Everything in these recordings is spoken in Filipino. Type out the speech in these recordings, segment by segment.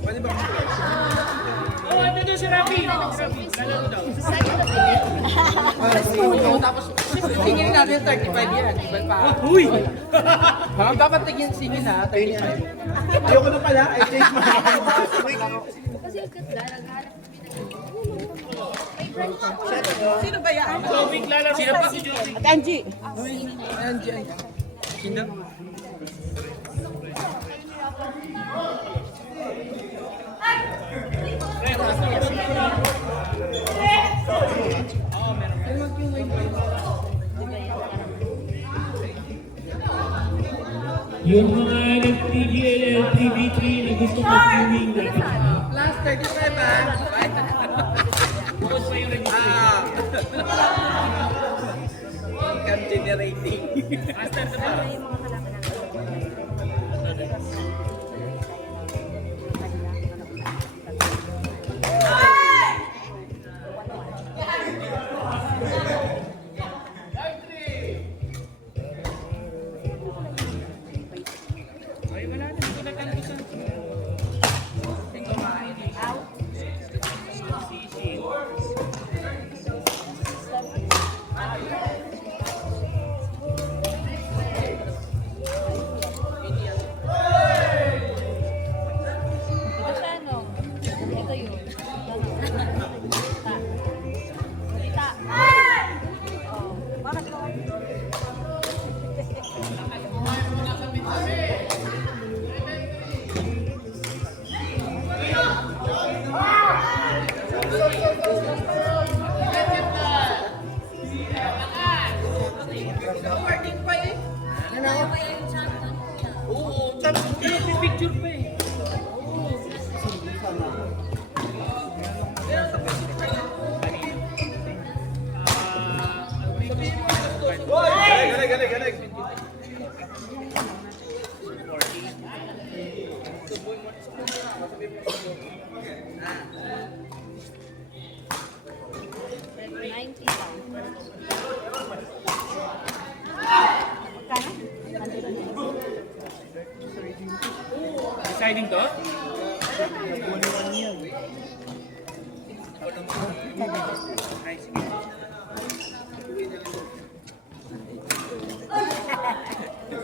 Pwede ba? Oh, ano doon si Rafi? Lalaro daw. Tapos, singin natin 35 yan. Iba pa. Uy! Dapat tigyan singin na, 35. Ayoko na pala, I change my mind. Kasi yung katla, naghanap Sino ba yan? Jovic lalaro. Sino pa si Jovic? At Angie. Ayan, dyan. Sino? Yung mga nag-TGL, TV3 na gusto mag-viewing natin. Plus 35 ha. Bukas pa yung registration. Income generating. Master sa ba? Ay, wala na. Ito nagkantusan. Ito siya, no? Ito yun. Ta. Oh, bakit mo? Working pa eh. Oo, tapos Picture pa eh. Galing. Deciding to? Ay, sige.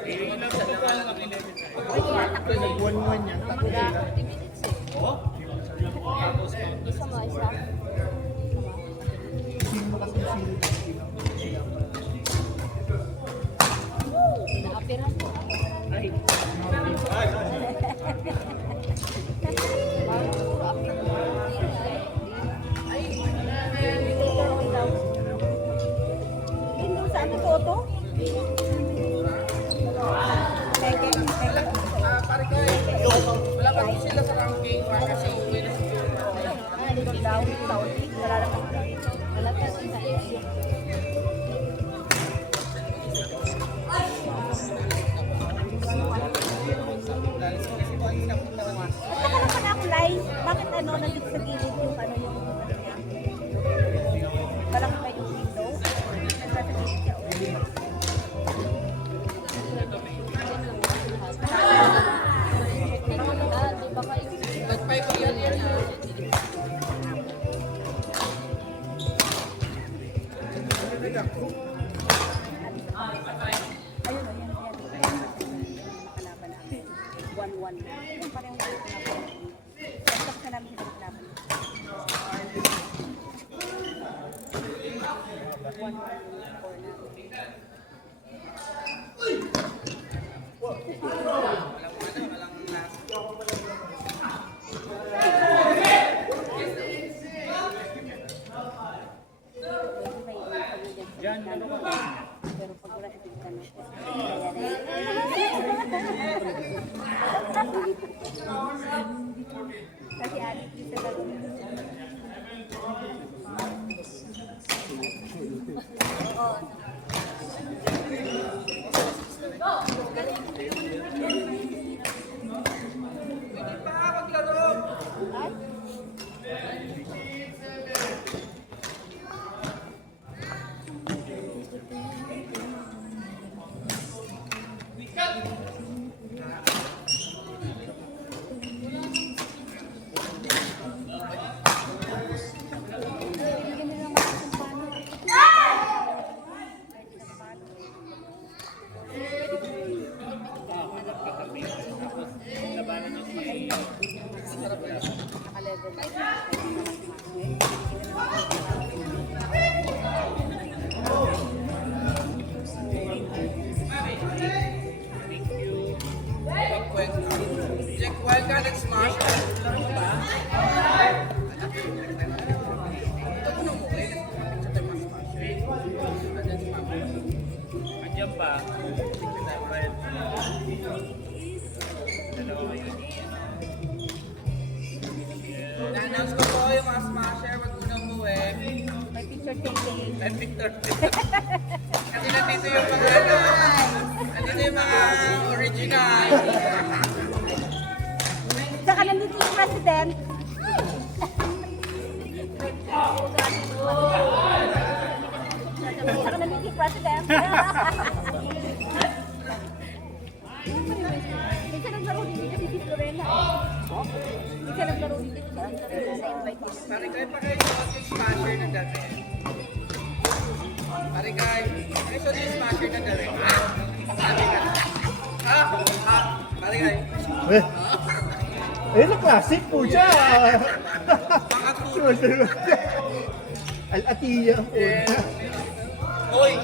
Eh, ilan po ba ang 11? Nag-1-1 yan. Tatlo sila. 50 minutes eh. Oh? Tapos, Isa nga, isa. Sino mo kasi sino Nakapiran ko. ay, Hindi sa ano to to? Teke. pare ko eh. Wala pa sila sa ranking kasi uwi na siguro. Dito daw, Saudi. Wala lang ako. Wala pa sa isa. Baka naman ako live. Bakit ano, nandito sa gilid yung ano yung ano niya? Parang pa yung window. Nasa gilid siya. Baka yung Nag-5 pa yan yan. Ayun, ayan. Nakalaban namin. 1-1. Yung parang tapos na namin sila nakalaban. 1-1 yung score namin. Yan, ano ka? Pero pag wala siya tignan kasi adik yung sa gagawin. Andiyan pa. Na-announce ko po yung mga smasher, wag mo na umuwi. May picture taking. At Victor. Kasi nandito yung mga nandito yung mga original. Saka nandito yung president. Saka nandito yung president. Minsan naglaro din dito si Sis Lorena. Minsan naglaro din dito si Sis Lorena sa invite ko. Pare kayo pa kayo yung smasher na dati. Pare kayo yung smasher na dati. Sabi ka. Pare kayo. Eh, na classic po siya. Mga tulo. Al-Atiya po. Hoy!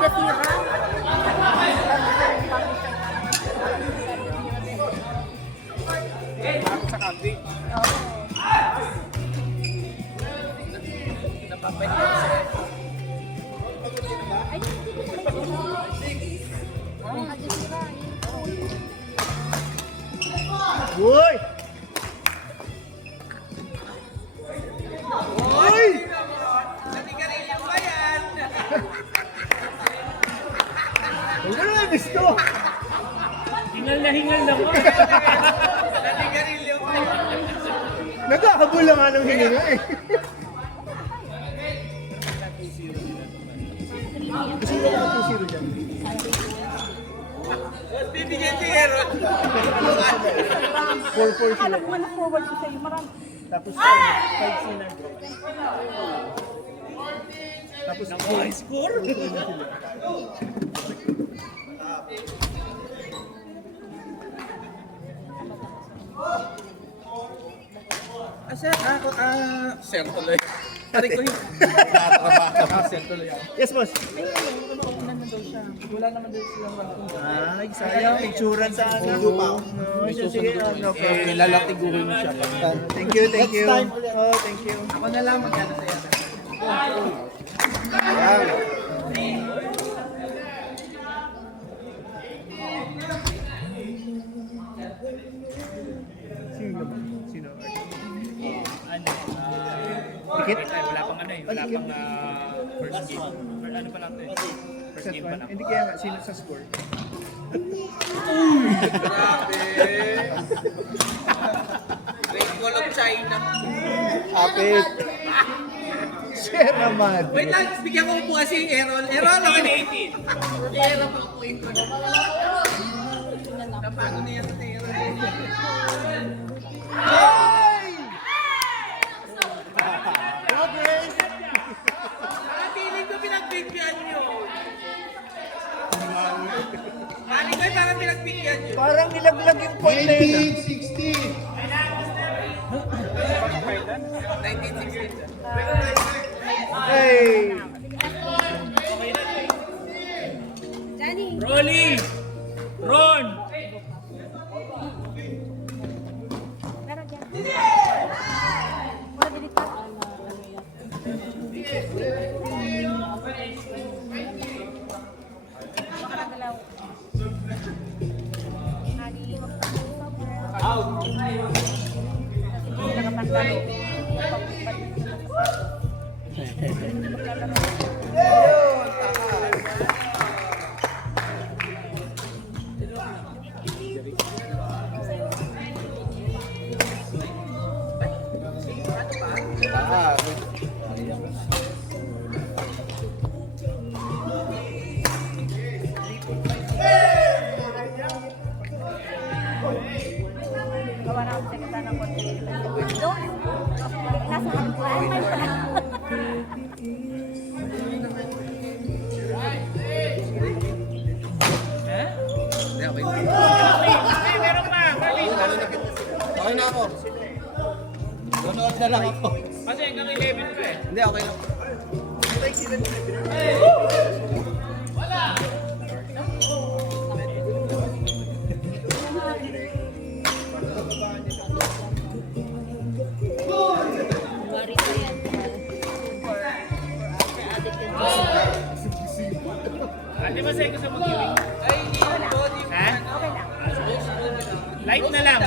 Jasira. Sa kambi. Napapansin siya. Ay, hindi ko pala Jasira. Uy! Hoy! Nanigarilyo ba yan? Huwag ka naman gusto. Hingal na ako. Nanigarilyo ba yan? Nagkakabul lang nga ng hininga eh. Gusto mo naman 2-0 dyan. Bibigyan si Aaron. 4-4 sila. Akala ko nga na-forward ko sa'yo. Marami. Tapos 5 sila. Tapos High score? Sir tuloy. Pare ko yung Sir tuloy ako. Yes, boss. wala naman din silang Ay, sayang. Picturean sa ano. No, sige, no problem. Lalatiguhin siya. Thank you, thank you. Oh, thank you. Ako na lang magkano sa'yo. Sino naman? Sino? Ano? Dikit? Wala pang ano eh. Wala pang first game. Or ano pa lang to eh. First Set game pa one? lang. Hindi kaya nga. Sino sa score? Grabe. Great Wall of China. Apit. Share naman. Wait lang, bigyan ko po kasi Errol. Errol, ako na 18. Errol, pakuin ko na. Napago niya sa Errol. Progress! Feeling ko pinagbigyan nyo. Mali ko parang pinagbigyan nyo. Parang nilaglag yung point na yun. 1916. Hey! Rolly! Ron! Meron dyan. Wala dilipat. Baka nagalaw. Hari, out. Hindi nakapantalo. Gawa na ako sa kita ng konti. Doon. Nasa hardware. May pala. Meron pa! Okay na ako. Nanood na lang ako. Kasi hanggang 11 pa eh. Hindi, okay lang. Mari ko yan. Ate, masaya ka sa mag-viewing? Ay, hindi yun po. Di Ha? Okay lang. Light na lang.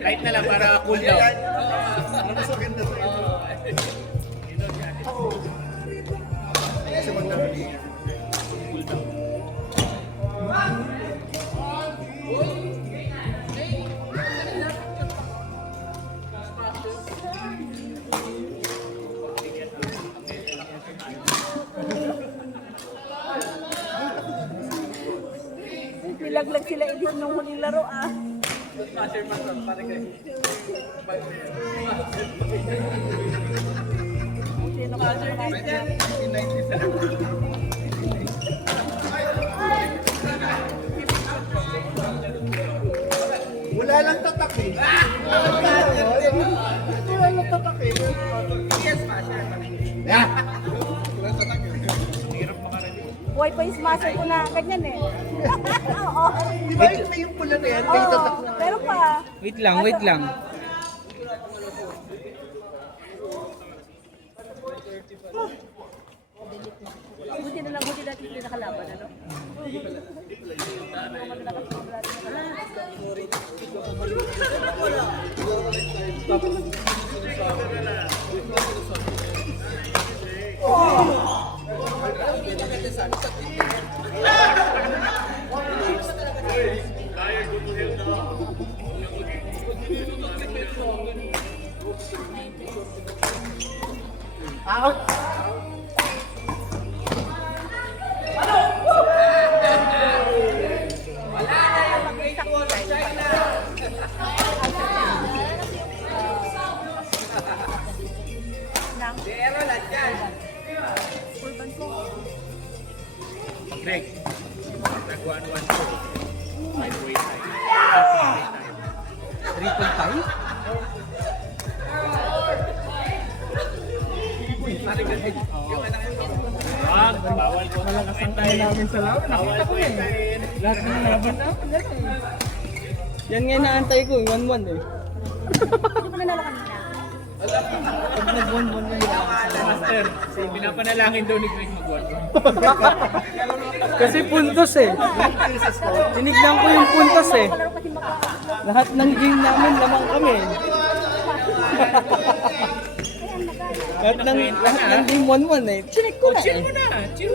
Light na lang para cool down. Ano mas maganda to? Kasi maganda. Nilaglag sila edit nung huling laro ah. Sino ka Wala lang tatak eh. Wala lang tatak eh. Yes, Masher. Yeah. Wi-Fi smasher ko na ganyan eh. Oo. Di ba yung may yung pula na yan? May Oo, tatak na. pero pa. Wait lang, wait lang. Buti na lang, buti natin hindi nakalaban, ano? Out! Pero lang dyan. Greg, nag-1-1 ko. By the way, Triple tie? wag, bawal ko. Malakas ang tayo namin sa laban. Bawal ko eh. Lahat ng laban namin. Yan nga inaantay ko, 1-1 eh. Hindi ko nanalo kanina. Pag nag-1-1 na yun. Master, pinapanalangin daw ni Greg mag-1. Kasi puntos eh. Tinignan ko yung puntos eh. Kalaro kasi Lahat ng game namin, lamang kami. lahat ng game 1-1 eh. Chinek ko na Chill eh. mo na. Chill.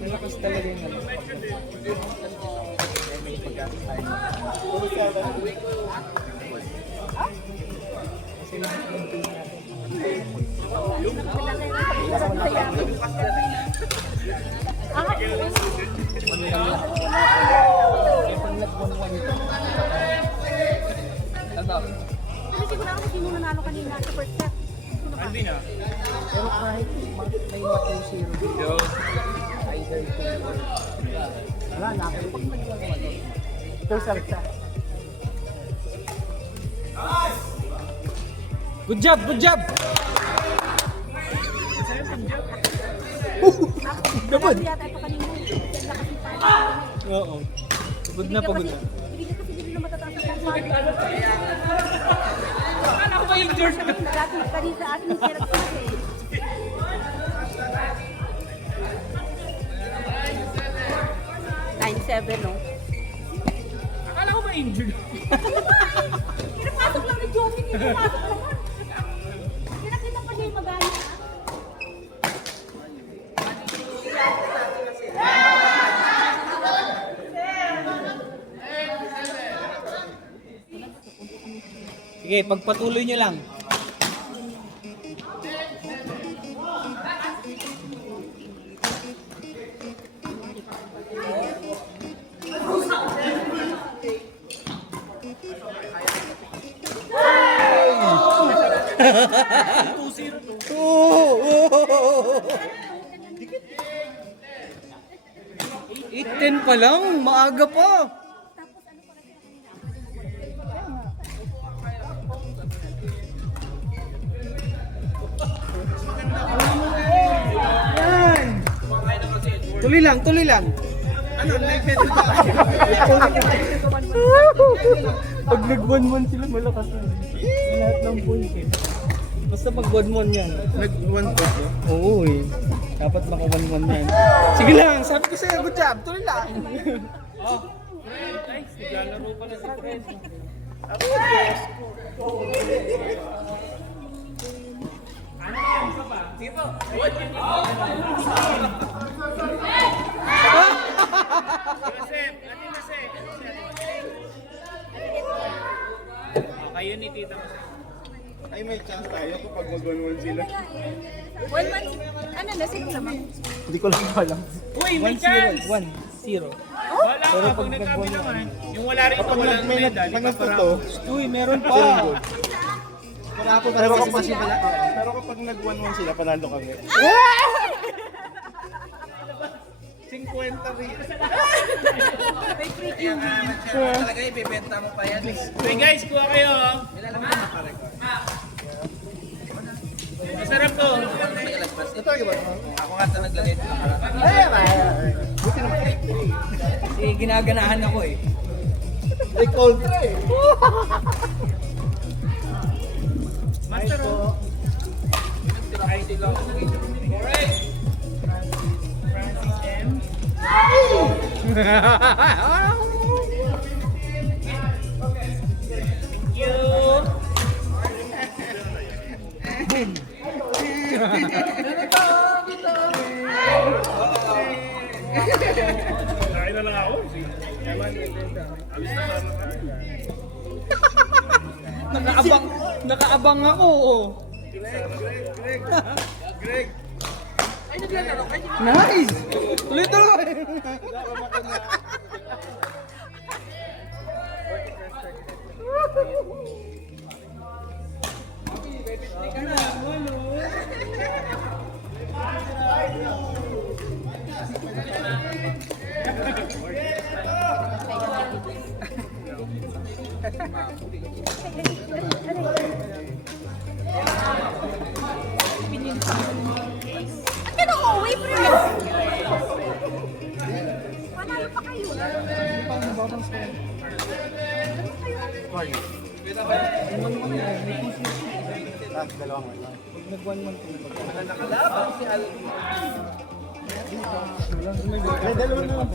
Malakas talaga yung ano. Kasi siguro ako sino nanalo kanina sa first set. Alvin ah. Pero kahit may ma-2-0 Yo. either wala na ako pag nag-1-1 ito salsa. Good job, good job. Dapat yata ito kanina. Oo. Pagod na, pagod na. Hindi ka kasi hindi na matataas ang pang-party. Akala ko ba injured? Kanina sa ating hirap kasi. 9-7 no? Akala ko ba injured? Pinapasok lang ni Johnny, pinapasok lang. Pinakita pa niya yung magaya. Sige, pagpatuloy nyo lang. Iten pa lang, maaga pa. Tuloy lang, tuloy lang. Ano, naked? Pag nag-1-1 sila, malakas na. Lahat ng points eh. Basta pag 1-1 yan. Nag-1 po. Oo eh. Dapat maka 1-1 yan. Sige lang, sabi ko sa'yo, good job. Tuloy lang. Oh. Guys, naglalaro pala si Fred. Kayo ni Tita Jose. Ay, may chance tayo kapag mag-1-1 sila. 1-1. Ano na, sino naman? Hindi ko lang alam. Uy, may chance! 1-0. Wala Pero nga, pag pag nagkabi nag-1 naman. Yung wala rin ito, Kapag walang medal. pag nagtuto, Uy, meron pa. pero kapag nag-1-1 sila, panalo kami. 50 rin. Kaya nga, talaga ibibenta mo pa yan. Hey guys, kuha kayo. Masarap to. Ako nga ito naglagay ito. Eh, ginaganahan ako eh. Ay, cold eh. Master oh. Ay, sila. Alright. Francis M. Thank you. Kain na lang ako. Nakaabang ako. Oh. Greg. Nice! Tuloy-tuloy! Ang gano'n ko, wait for it. Panalo pa kayo. Dalawang Nag-1-1 ko. Ay, dalawa na lang.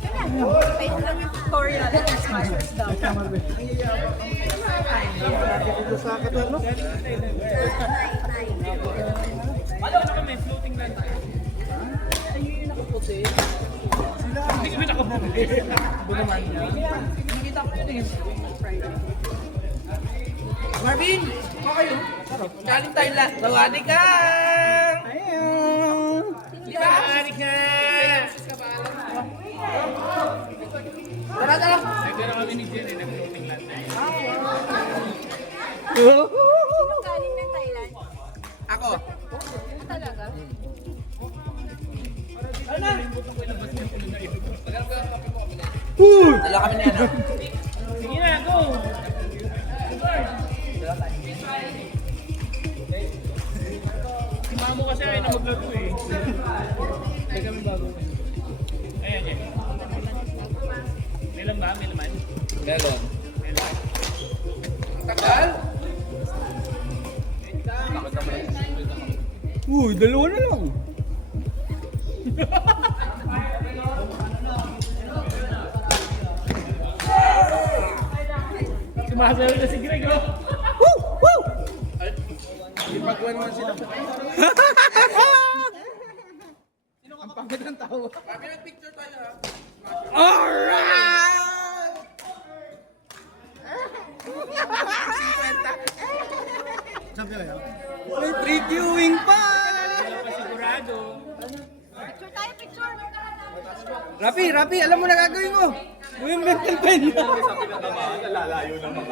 Kayo lang yung tutorial natin. Smashers daw. Ito sa akin, ano? Ano na kami? Floating lang tayo. Ayun yung nakaputi. Hindi kami nakaputi. Nakikita ko yun eh. Marvin! Baka kayo? Galing tayo lahat. Tawani ka! Ayun! Tawani ka! Tara, tara! Nagkaroon kami ni Jenny. Nag-floating lang tayo. Sino galing ng Thailand? Ako! Talaga? Dala kami na yan. Sige na, go! Si Mamo kasi ay na maglaro eh. Ay kami bago. Ayan yan. Melon ba? Melon man? Melon. Melon. Tagal? Uy, dalawa na lang. Sumasayaw na si Greg oh. Woo! Woo! Pag-1-1 sila. Ang pangit ng tawa. Kami nag-picture tayo ha. Alright! Sabi ko yan. May previewing pa! Sigurado. Picture tayo, picture. Rapi, alam mo na gagawin mo. Mo yung mental pen. Lalayo naman.